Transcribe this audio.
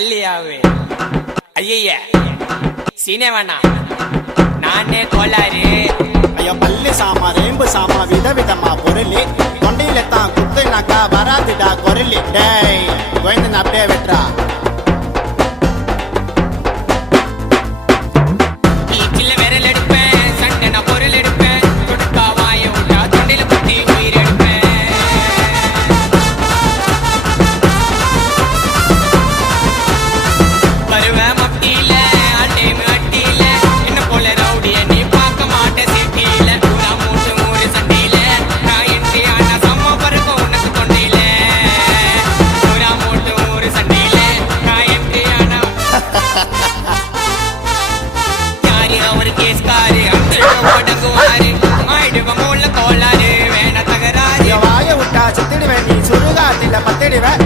தள்ளியாவே ஐய சீனே வேணாம் நானே கோளாறு ஐயோ பல்லு சாமா ரேம்பு சாமா விதவிதமா பொருளி தொண்டையில தான் குத்துனாக்கா வராதுடா குரலி டேய் கோயந்தன் அப்படியே வெட்டுறா வீட்டில் விரல் எடுப்பேன் சண்டை நான் பொருள் எடுப்பேன் கொடுக்கா வாய விட்டா தொண்டையில குத்தி உயிர் எடுப்பேன் வருவேன் மட்டியில அட்டேமு அட்டியில என்ன போல ரவுடிய நீ பார்க்க மாட்ட சிட்டியில பூரா மூட்டு மூறு சண்டையில நான் என்று ஆனா சம்ம பறக்கும் உனக்கு தொண்டையில பூரா மூட்டு மூறு சண்டையில நான் என்று ஆனா யாரு அவரு கேஸ்காரு அந்த உடங்குவாரு ஆயிடுவ மூல கோளாறு வேண தகராறு வாய விட்டா செத்துடுவேன் நீ சுடுகாட்டில பத்திடுவேன்